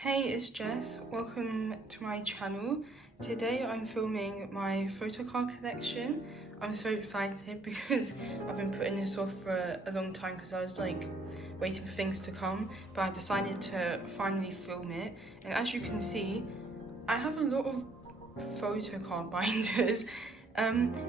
Hey, it's Jess. Welcome to my channel. Today I'm filming my Photocard collection. I'm so excited because I've been putting this off for a long time because I was like waiting for things to come, but I decided to finally film it. And as you can see, I have a lot of Photocard binders.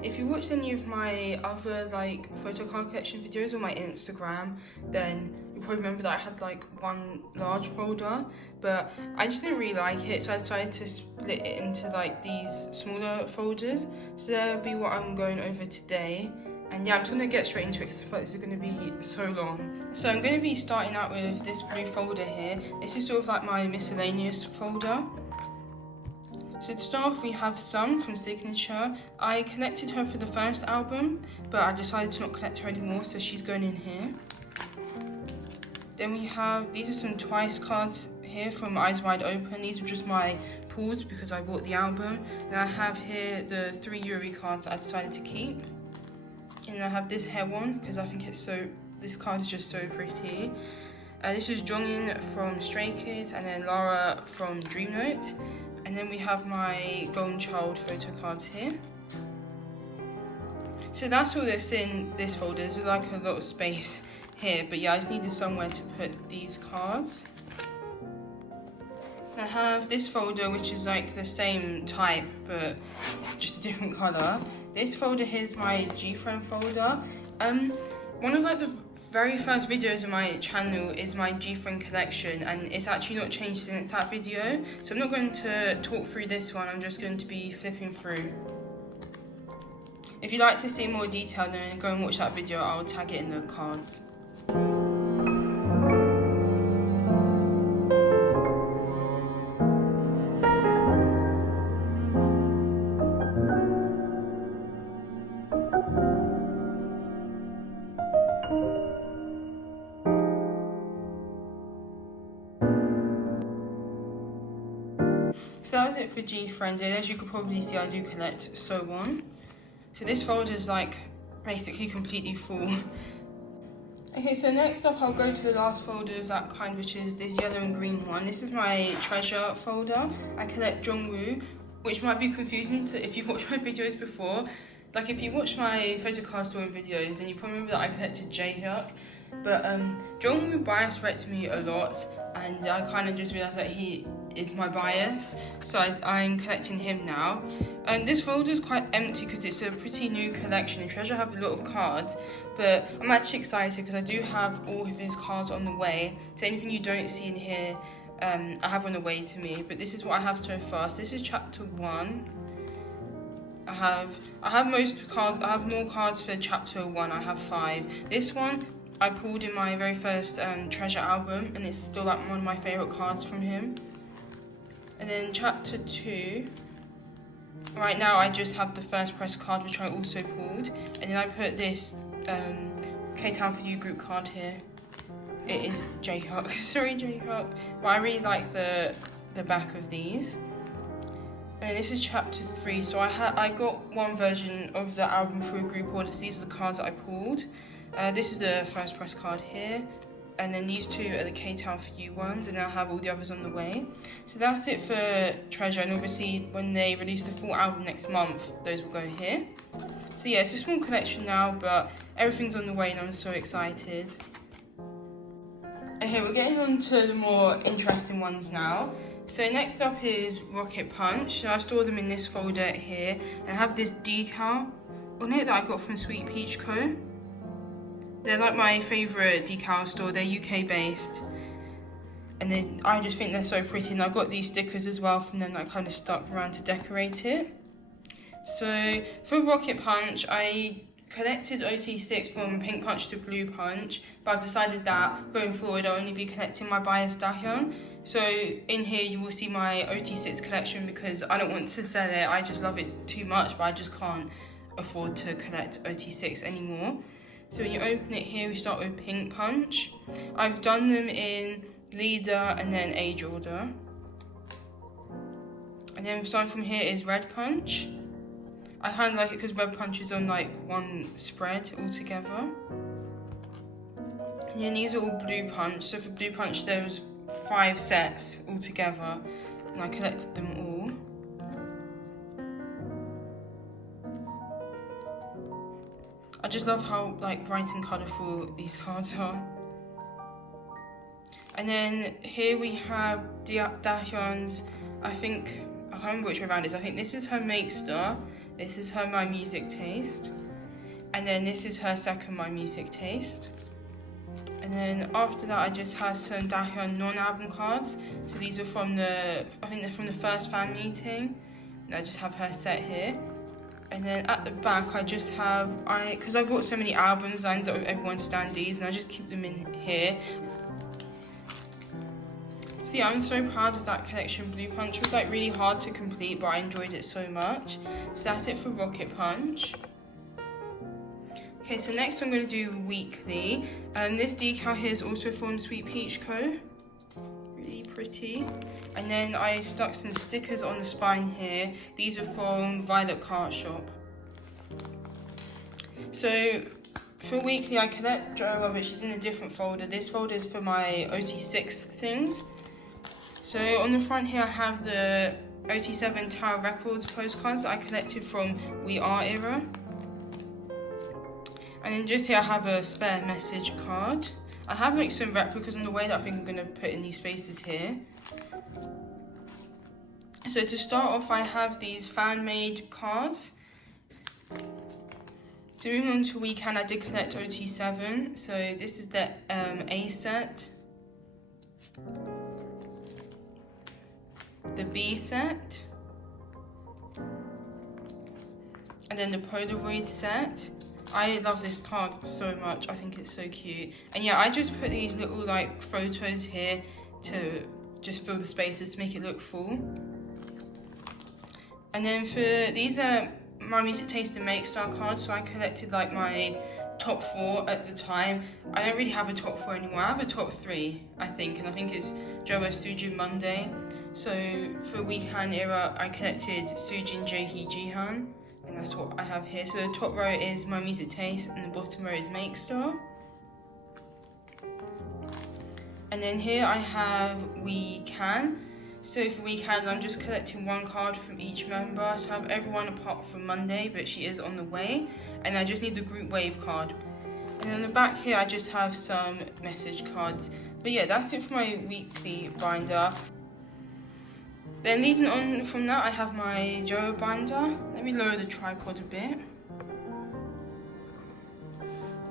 If you watched any of my other like Photocard collection videos on my Instagram, then you probably remember that I had like one large folder, but I just didn't really like it, so I decided to split it into like these smaller folders. So that'll be what I'm going over today. And yeah, I'm just going to get straight into it because I thought this is going to be so long. So I'm going to be starting out with this blue folder here. This is sort of like my miscellaneous folder. So to start off, we have Sun from Cignature. I collected her for the first album, but I decided to not collect her anymore, so she's going in here. Then we have, these are some Twice cards here from Eyes Wide Open. These are just my pulls because I bought the album. And I have here the 3 Yuri cards that I decided to keep. And I have this hair one because I think this card is just so pretty. This is Jongin from Stray Kids, and then Lara from Dreamnote. And then we have my Golden Child photo cards here. So that's all that's in this folder. There's like a lot of space here, but yeah, I just needed somewhere to put these cards. I have this folder, which is like the same type, but it's just a different colour. This folder here is my gfriend folder. One of like the very first videos on my channel is my gfriend collection, and it's actually not changed since that video. So I'm not going to talk through this one, I'm just going to be flipping through. If you'd like to see more detail, then go and watch that video, I'll tag it in the cards. So that was it for gfriend, and as you could probably see, I do collect so on. So this folder is like basically completely full. Okay, so next up I'll go to the last folder of that kind, which is this yellow and green one. This is my treasure folder. I collect Jongwoo, which might be confusing to if you've watched my videos before. Like if you watch my Photocard storing videos, then you probably remember that I collected Jaehyuk. But Jongwoo bias read me a lot, and I kind of just realised that he is my bias, so I'm collecting him now. And this folder is quite empty because it's a pretty new collection. Treasure have a lot of cards, but I'm actually excited because I do have all of his cards on the way. So anything you don't see in here, I have on the way to me. But this is what I have so far. So this is chapter 1. I have more cards for chapter 1. I have 5. This one I pulled in my very first treasure album, and it's still like one of my favourite cards from him. And then chapter 2, right now I just have the first press card, which I also pulled. And then I put this K-Town For You group card here. It is Jaehyuk, sorry Jaehyuk. But I really like the back of these. And this is chapter 3, so I got one version of the album through a group order. So these are the cards that I pulled. This is the first press card here. And then these two are the K-Town For You ones, and I'll have all the others on the way. So that's it for Treasure, and obviously when they release the full album next month, those will go here. So yeah, it's a small collection now, but everything's on the way and I'm so excited. Okay, we're getting on to the more interesting ones now. So next up is Rocket Punch. So I store them in this folder here, and I have this decal on it that I got from Sweet Peach Co. They're like my favourite decal store. They're UK based, and I just think they're so pretty. And I got these stickers as well from them that I kind of stuck around to decorate it. So for Rocket Punch, I collected OT6 from Pink Punch to Blue Punch, but I've decided that going forward I'll only be collecting my bias Dahyun. So in here you will see my OT6 collection because I don't want to sell it. I just love it too much, but I just can't afford to collect OT6 anymore. So when you open it here, we start with Pink Punch. I've done them in leader and then age order. And then starting from here is Red Punch. I kind of like it because Red Punch is on like one spread altogether. And then these are all Blue Punch. So for Blue Punch, there was 5 sets altogether, and I collected them all. I just love how like bright and colourful these cards are. And then here we have Dahyun's, I can't remember which way around it is. I think this is her Make Star, this is her My Music Taste, and then this is her second My Music Taste. And then after that I just have some Dahyun non-album cards. So these are from I think they're from the first fan meeting. And I just have her set here. And then at the back I just have, because I bought so many albums, I ended up with everyone's standees, and I just keep them in here. So yeah, I'm so proud of that collection. Blue Punch was like really hard to complete, but I enjoyed it so much. So that's it for Rocket Punch. Okay, so next I'm going to do Weekly. This decal here is also from Sweet Peach Co. Really pretty. And then I stuck some stickers on the spine here. These are from Violet Cart Shop. So for Weekly I collect Joa, which is in a different folder. This folder is for my OT6 things. So on the front here I have the OT7 Tower Records postcards that I collected from We Are era. And then just here I have a spare message card. I have like some replicas on the way that I think I'm going to put in these spaces here. So to start off I have these fan-made cards. So moving on to Weekend, I did collect OT7. So this is the A set, the B set, and then the Polaroid set. I love this card so much, I think it's so cute. And yeah, I just put these little like photos here to just fill the spaces to make it look full. And then for these are My Music Taste and Make Star cards, so I collected like my top 4 at the time. I don't really have a top 4 anymore, I have a top 3 I think, and I think it's Joa, Sujin, Monday. So for Weekend era I collected Sujin, Jaehee, Jihan. And that's what I have here. So the top row is My Music Taste and the bottom row is Make Star. And then here I have We Can. So for We Can, I'm just collecting 1 card from each member. So I have everyone apart from Monday, but she is on the way. And I just need the group wave card. And then on the back here, I just have some message cards. But yeah, that's it for my weekly binder. Then leading on from that, I have my Joa binder. Let me lower the tripod a bit.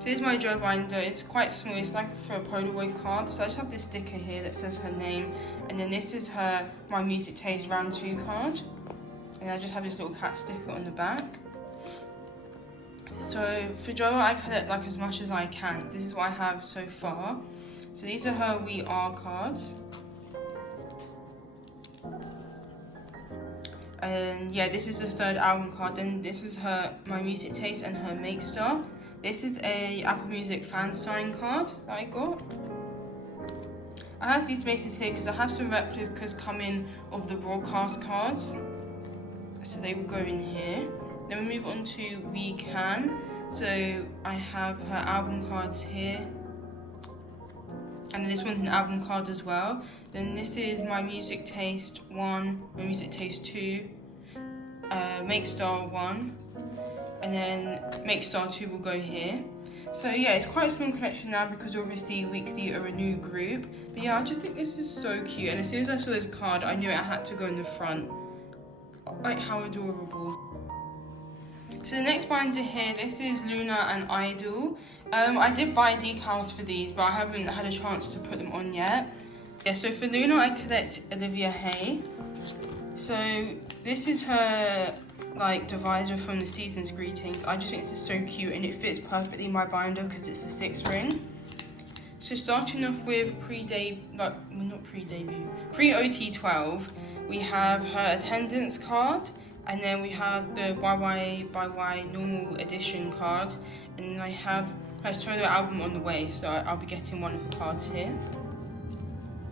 So here's my Joa binder. It's quite small, it's like for a Polaroid card. So I just have this sticker here that says her name. And then this is her My Music Taste Round 2 card. And I just have this little cat sticker on the back. So for Joa, I collect like as much as I can. This is what I have so far. So these are her We Are cards. And yeah, this is the 3rd album card. Then this is her My Music Taste and her Make Star. This is a Apple Music fan sign card that I got. I have these spaces here because I have some replicas coming of the broadcast cards. So they will go in here. Then we move on to We Can. So I have her album cards here. And this one's an album card as well. Then this is My Music Taste 1, My Music Taste 2, Make Star 1, and then Make Star 2 will go here. So yeah, it's quite a small collection now because obviously Weekly are a new group. But yeah, I just think this is so cute. And as soon as I saw this card, I knew it had to go in the front. Like, how adorable. So the next binder here, this is Loona and I-DLE. I did buy decals for these, but I haven't had a chance to put them on yet. Yeah, so for Loona, I collect Olivia Hay. So this is her like divider from the Season's Greetings. I just think this is so cute and it fits perfectly in my binder because it's a 6 ring. So starting off with pre-OT12, we have her attendance card. And then we have the YY normal edition card, and I have her solo album on the way, so I'll be getting one of the cards here.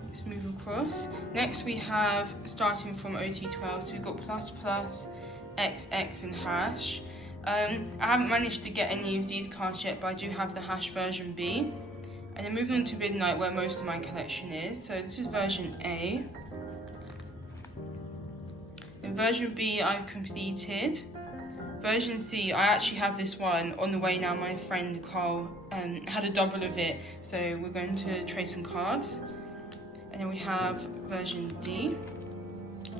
Let's move across. Next we have, starting from OT12, so we've got Plus Plus, XX and Hash. I haven't managed to get any of these cards yet, but I do have the Hash version B. And then moving on to Midnight, where most of my collection is. So this is version A. In version B, I've completed. Version C, I actually have this one on the way now. My friend Carl had a double of it, so we're going to trade some cards. And then we have version D,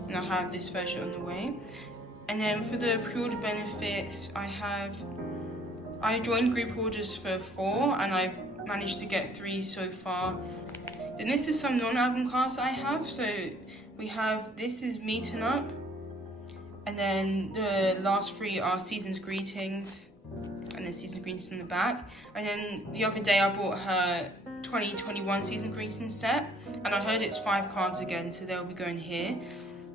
and I have this version on the way. And then for the pre-order benefits, I joined group orders for 4, and I've managed to get 3 so far. Then this is some non-album cards that I have. So we have, this is Meeting Up, and then the last 3 are Season's Greetings, and then Season's Greetings in the back. And then the other day I bought her 2021 Season Greetings set, and I heard it's 5 cards again, so they'll be going here.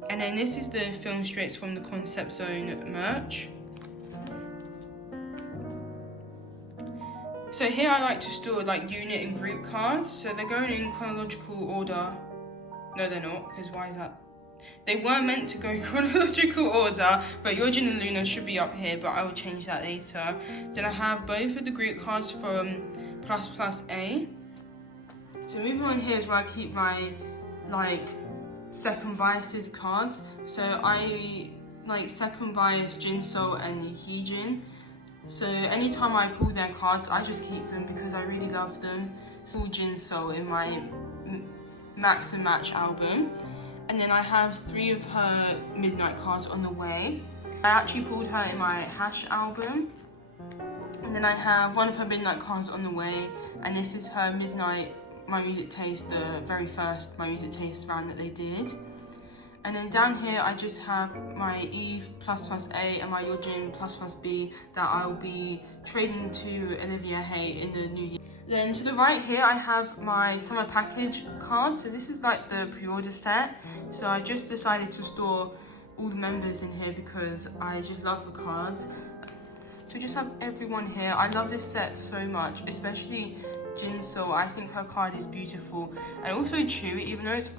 And then this is the film strips from the Concept Zone merch. So here I like to store like unit and group cards, so they're going in chronological order. No, they're not, because why is that? They were meant to go chronological order, but Yojin and Loona should be up here, but I will change that later. Then I have both of the group cards from ++A. So moving on, here is where I keep my second biases cards. So I second bias Jinso and Heejin. So anytime I pull their cards, I just keep them because I really love them. So Jinso in my Max and Match album. And then I have 3 of her Midnight cards on the way. I actually pulled her in my Hash album. And then I have 1 of her Midnight cards on the way. And this is her Midnight My Music Taste, the very first My Music Taste round that they did. And then down here I just have my Eve ++A and my Yojin ++B that I'll be trading to Olivia Hay in the new year. Then to the right here I have my summer package cards. So this is like the pre-order set. So I just decided to store all the members in here because I just love the cards. So just have everyone here. I love this set so much, especially Jinso. I think her card is beautiful. And also Chu, even though it's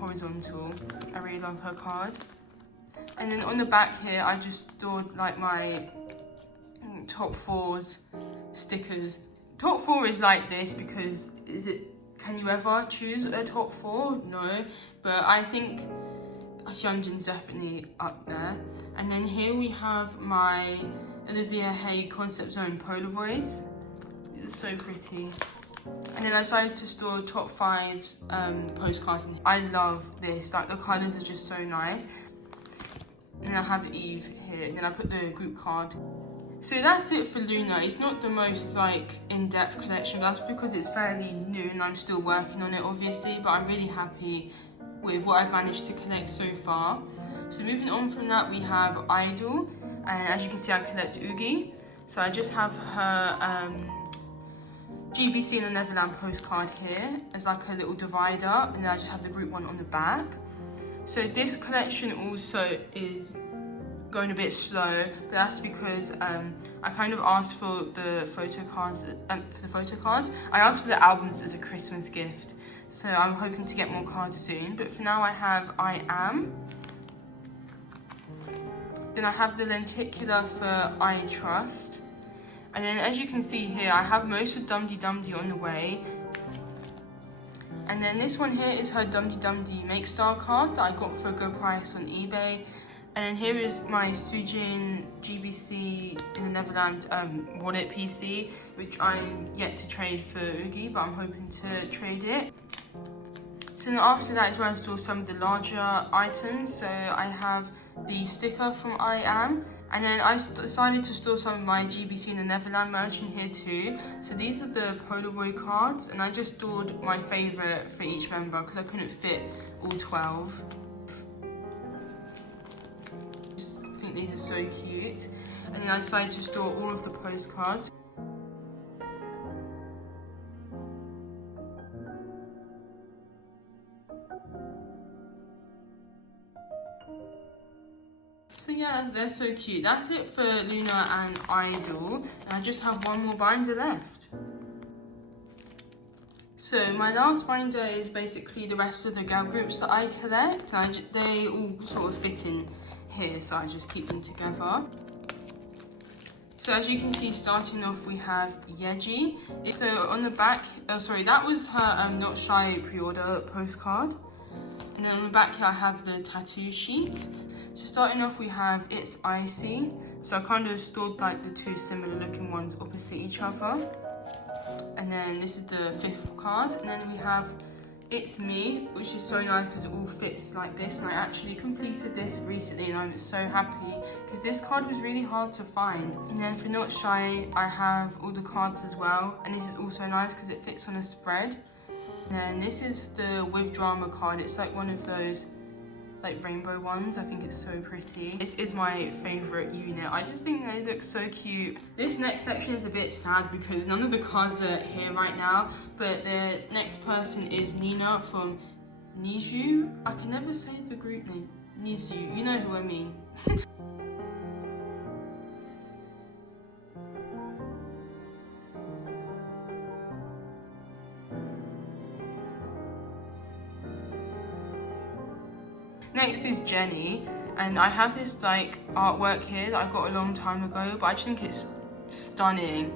horizontal, I really love her card. And then on the back here I just stored like my top 4's stickers. Top 4 is like this because can you ever choose a top 4? No, but I think Hyunjin's definitely up there. And then here we have my Olivia Hay Concept Zone Polaroids. It's so pretty. And then I decided to store top 5's postcards. I love this, like the colours are just so nice. And then I have Eve here, and then I put the group card. So that's it for Loona. It's not the most in-depth collection, but that's because it's fairly new and I'm still working on it obviously, but I'm really happy with what I've managed to collect so far. So moving on from that, we have I-DLE, and as you can see I collect Oogie. So I just have her GBC in the Neverland postcard here as like a little divider, and then I just have the group one on the back. So this collection also is going a bit slow, but that's because I kind of asked for the photo cards. I asked for the albums as a Christmas gift, so I'm hoping to get more cards soon. But for now, I have I Am. Then I have the lenticular for I Trust, and then as you can see here, I have most of Dum Dee Dum Dee on the way. And then this one here is her Dum Dee Dum Dee Make Star card that I got for a good price on eBay. And then here is my Sujin GBC in the Neverland wallet PC, which I'm yet to trade for Oogie, but I'm hoping to trade it. So then after that is where I store some of the larger items. So I have the sticker from I Am, and then I decided to store some of my GBC in the Neverland merch in here too. So these are the Polaroid cards, and I just stored my favourite for each member because I couldn't fit all 12. I think these are so cute. And then I decided to store all of the postcards. So yeah, they're so cute. That's it for Loona and I-DLE. And I just have one more binder left. So my last binder is basically the rest of the girl groups that I collect. And they all sort of fit in here, so I just keep them together. So as you can see, starting off we have Yeji. So on the back, that was her Not Shy pre-order postcard. And then on the back here I have the tattoo sheet. So starting off we have It's Icy. So I kind of stored like the two similar looking ones opposite each other. And then this is the 5th card. And then we have It's Me, which is so nice because it all fits like this. And I actually completed this recently and I'm so happy because this card was really hard to find. And then for Not Shy, I have all the cards as well. And this is also nice because it fits on a spread. And then this is the With Drama card. It's like one of those like rainbow ones. I think it's so pretty. This is my favourite unit. I just think they look so cute. This next section is a bit sad because none of the cards are here right now, but the next person is Nina from niziU. I can never say the group name. niziU, you know who I mean. Next is Jenny, and I have this like artwork here that I got a long time ago, but I just think it's stunning.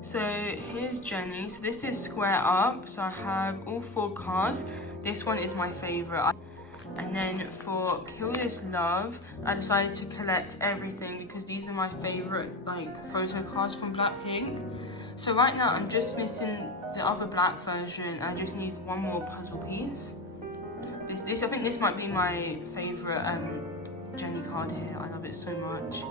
So here's Jenny. So this is square up, so I have all 4 cards. This one is my favourite. And then for Kill This Love, I decided to collect everything because these are my favourite like photo cards from Blackpink. So right now I'm just missing the other black version. I just need one more puzzle piece. I think this might be my favourite Jenny card here. I love it so much.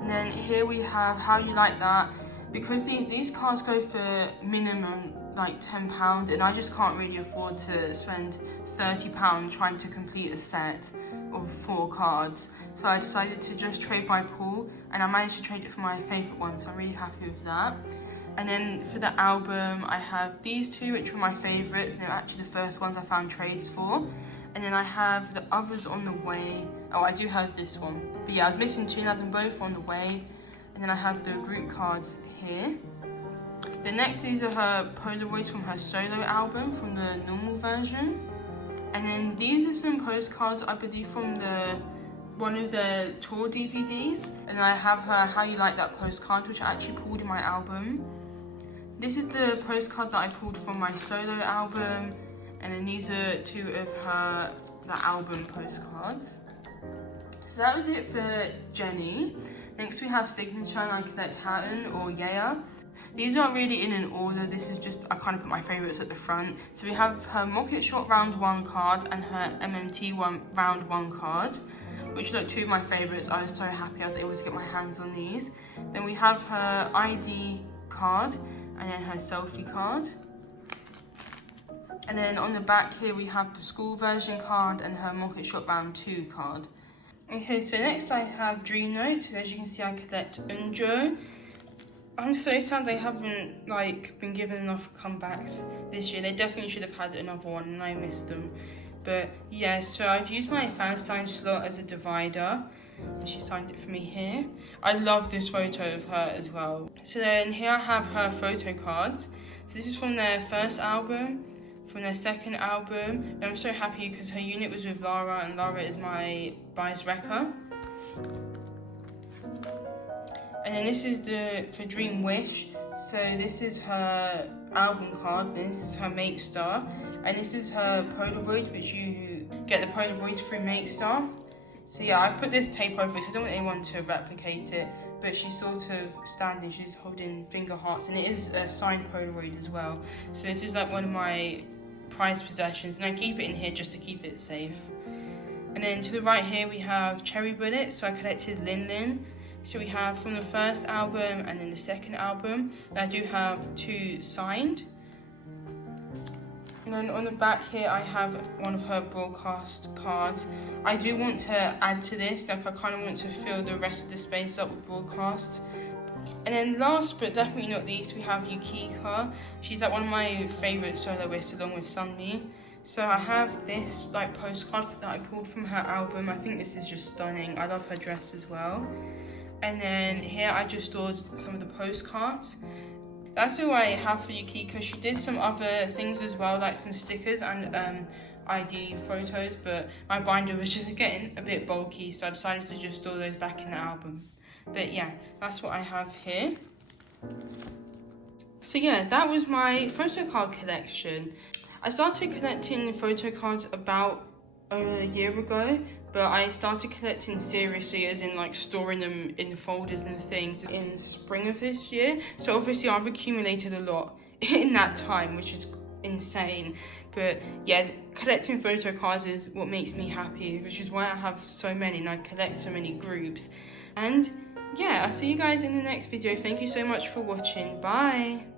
And then here we have How You Like That. Because these cards go for minimum like £10 and I just can't really afford to spend £30 trying to complete a set of 4 cards. So I decided to just trade by pool and I managed to trade it for my favourite one, so I'm really happy with that. And then for the album, I have these 2, which were my favourites. They're actually the first ones I found trades for. And then I have the others on the way. Oh, I do have this one. But yeah, I was missing 2 and I have them both on the way. And then I have the group cards here. The next, these are her Polaroids from her solo album, from the normal version. And then these are some postcards, I believe, from one of the tour DVDs. And then I have her How You Like That postcard, which I actually pulled in my album. This is the postcard that I pulled from my solo album, and then these are 2 of the album postcards. So that was it for Jenny. Next we have Signature, and I collect Hatton or Yeah. These aren't really in an order, this is just, I kind of put my favourites at the front. So we have her Rocket Shot Round 1 card and her MMT Round 1 card, which are 2 of my favourites. I was so happy I was able to get my hands on these. Then we have her ID card, and then her selfie card. And then on the back here we have the school version card and her Rocket Shot Round 2 card. Okay, so next I have Dreamnote. So as you can see, I collect Unjo. I'm so sad they haven't been given enough comebacks this year. They definitely should have had another one and I missed them. But yeah, so I've used my fan sign slot as a divider. She signed it for me here. I love this photo of her as well. So then here I have her photo cards. So this is from their first album, from their second album. And I'm so happy because her unit was with Lara, and Lara is my bias wrecker. And then this is for Dream Wish. So this is her album card, and this is her Make Star. And this is her Polaroid, which you get the Polaroids through Make Star. So yeah, I've put this tape over it, so I don't want anyone to replicate it, but she's sort of standing, she's holding finger hearts, and it is a signed Polaroid as well. So this is like one of my prized possessions, and I keep it in here just to keep it safe. And then to the right here we have Cherry Bullets, so I collected Lin Lin. So we have from the first album and then the second album. And I do have 2 signed. And then on the back here, I have one of her broadcast cards. I do want to add to this, I kind of want to fill the rest of the space up with broadcasts. And then last but definitely not least, we have Yukika. She's one of my favourite soloists along with Sunmi. So I have this postcard that I pulled from her album. I think this is just stunning. I love her dress as well. And then here I just stored some of the postcards. That's all I have for Yukika. She did some other things as well, like some stickers and I-DLE photos, but my binder was just getting a bit bulky, so I decided to just store those back in the album. But yeah, that's what I have here. So yeah, that was my photo card collection. I started collecting photo cards about a year ago, but I started collecting seriously, as in like storing them in folders and things, in spring of this year. So obviously I've accumulated a lot in that time, which is insane. But yeah, collecting photo cards is what makes me happy, which is why I have so many and I collect so many groups. And yeah, I'll see you guys in the next video. Thank you so much for watching. Bye.